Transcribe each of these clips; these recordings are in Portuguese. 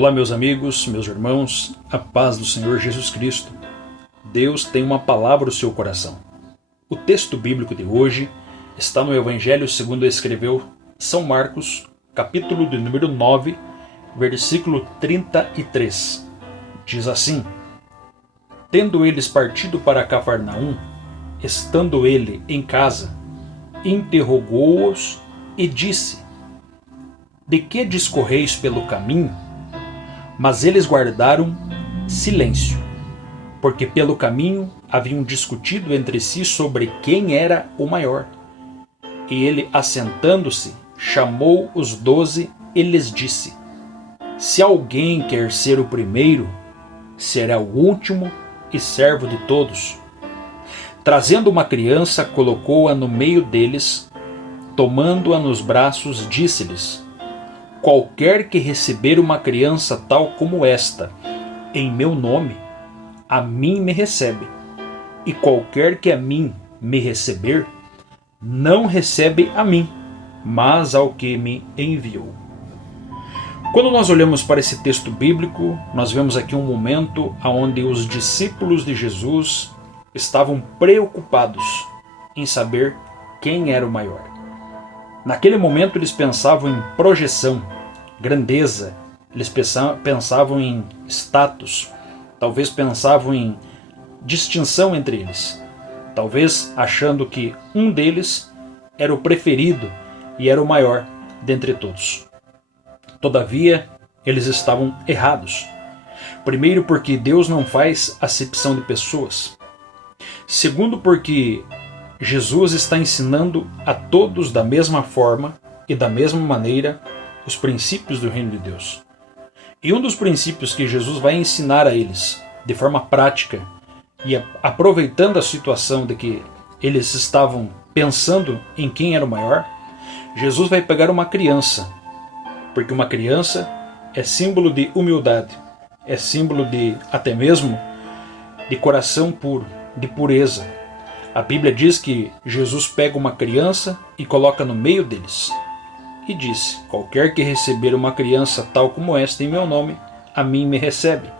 Olá, meus amigos, meus irmãos, a paz do Senhor Jesus Cristo. Deus tem uma palavra no seu coração. O texto bíblico de hoje está no Evangelho segundo escreveu São Marcos, capítulo de número 9, versículo 33. Diz assim: Tendo eles partido para Cafarnaum, estando ele em casa, interrogou-os e disse: De que discorreis pelo caminho? Mas eles guardaram silêncio, porque pelo caminho haviam discutido entre si sobre quem era o maior. E ele, assentando-se, chamou os 12 e lhes disse: Se alguém quer ser o primeiro, será o último e servo de todos. Trazendo uma criança, colocou-a no meio deles, tomando-a nos braços, disse-lhes: Qualquer que receber uma criança tal como esta, em meu nome, a mim me recebe. E qualquer que a mim me receber, não recebe a mim, mas ao que me enviou. Quando nós olhamos para esse texto bíblico, nós vemos aqui um momento onde os discípulos de Jesus estavam preocupados em saber quem era o maior. Naquele momento eles pensavam em projeção, grandeza, eles pensavam em status, talvez pensavam em distinção entre eles, talvez achando que um deles era o preferido e era o maior dentre todos. Todavia, eles estavam errados. Primeiro, porque Deus não faz acepção de pessoas. Segundo, porque Jesus está ensinando a todos da mesma forma e da mesma maneira os princípios do reino de Deus. E um dos princípios que Jesus vai ensinar a eles, de forma prática, e aproveitando a situação de que eles estavam pensando em quem era o maior, Jesus vai pegar uma criança, porque uma criança é símbolo de humildade, é símbolo de, até mesmo, de coração puro, de pureza. A Bíblia diz que Jesus pega uma criança e coloca no meio deles. E disse: Qualquer que receber uma criança tal como esta em meu nome, a mim me recebe.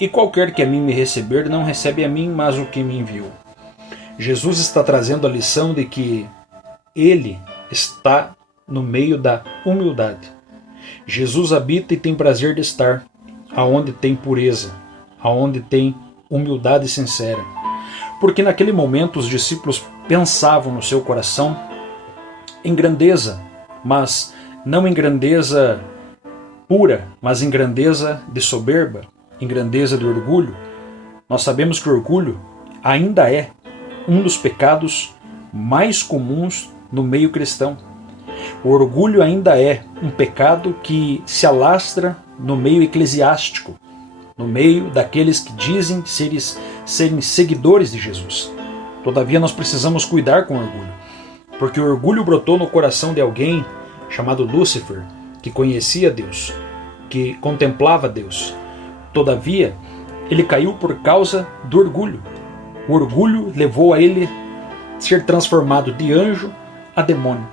E qualquer que a mim me receber, não recebe a mim, mas o que me enviou. Jesus está trazendo a lição de que Ele está no meio da humildade. Jesus habita e tem prazer de estar aonde tem pureza, aonde tem humildade sincera. Porque naquele momento os discípulos pensavam no seu coração em grandeza, mas não em grandeza pura, mas em grandeza de soberba, em grandeza de orgulho. Nós sabemos que o orgulho ainda é um dos pecados mais comuns no meio cristão. O orgulho ainda é um pecado que se alastra no meio eclesiástico, no meio daqueles que dizem serem seguidores de Jesus. Todavia nós precisamos cuidar com o orgulho, porque o orgulho brotou no coração de alguém chamado Lúcifer, que conhecia Deus, que contemplava Deus. Todavia, ele caiu por causa do orgulho. O orgulho levou a ele ser transformado de anjo a demônio.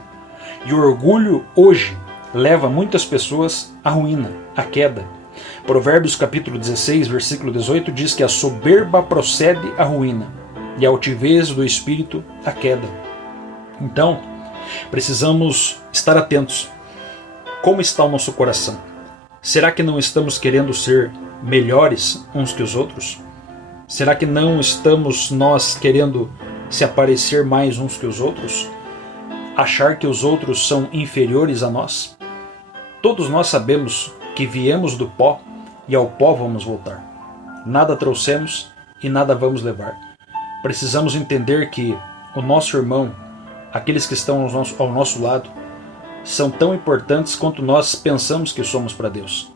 E o orgulho hoje leva muitas pessoas à ruína, à queda. Provérbios capítulo 16, versículo 18 diz que a soberba procede à ruína e a altivez do espírito à queda. Então, precisamos estar atentos. Como está o nosso coração? Será que não estamos querendo ser melhores uns que os outros? Será que não estamos nós querendo se aparecer mais uns que os outros? Achar que os outros são inferiores a nós? Todos nós sabemos que viemos do pó e ao pó vamos voltar. Nada trouxemos e nada vamos levar. Precisamos entender que o nosso irmão, aqueles que estão ao nosso lado, são tão importantes quanto nós pensamos que somos para Deus.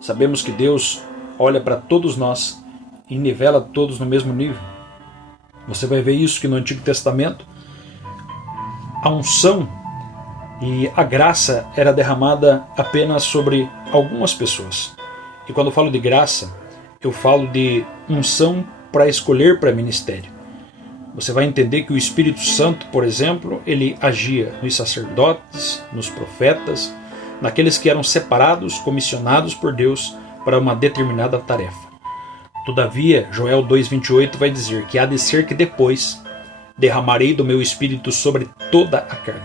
Sabemos que Deus olha para todos nós e nivela todos no mesmo nível. Você vai ver isso que no Antigo Testamento a unção e a graça era derramada apenas sobre algumas pessoas. E quando eu falo de graça, eu falo de unção para escolher para ministério. Você vai entender que o Espírito Santo, por exemplo, ele agia nos sacerdotes, nos profetas, naqueles que eram separados, comissionados por Deus para uma determinada tarefa. Todavia, Joel 2,28 vai dizer que há de ser que depois derramarei do meu espírito sobre toda a carne.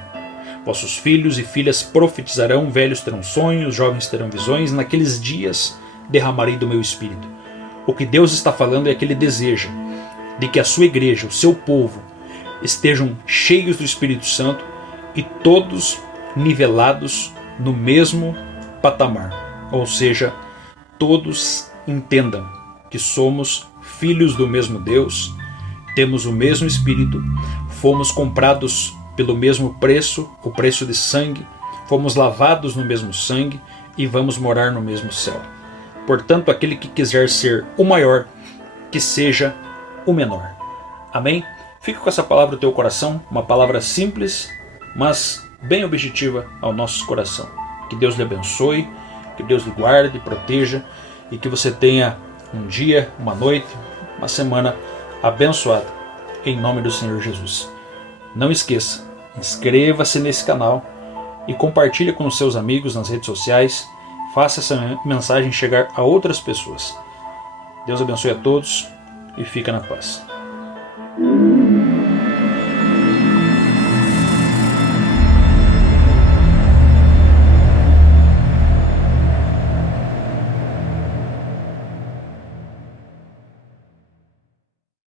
Vossos filhos e filhas profetizarão, velhos terão sonhos, jovens terão visões, naqueles dias derramarei do meu espírito. O que Deus está falando é que Ele deseja de que a sua igreja, o seu povo, estejam cheios do Espírito Santo e todos nivelados no mesmo patamar. Ou seja, todos entendam que somos filhos do mesmo Deus, temos o mesmo Espírito, fomos comprados pelo mesmo preço, o preço de sangue, fomos lavados no mesmo sangue e vamos morar no mesmo céu. Portanto, aquele que quiser ser o maior, que seja o menor. Amém? Fica com essa palavra no teu coração, uma palavra simples, mas bem objetiva ao nosso coração. Que Deus lhe abençoe, que Deus lhe guarde, proteja e que você tenha um dia, uma noite, uma semana abençoada, em nome do Senhor Jesus. Não esqueça, inscreva-se nesse canal e compartilhe com os seus amigos nas redes sociais. Faça essa mensagem chegar a outras pessoas. Deus abençoe a todos e fica na paz.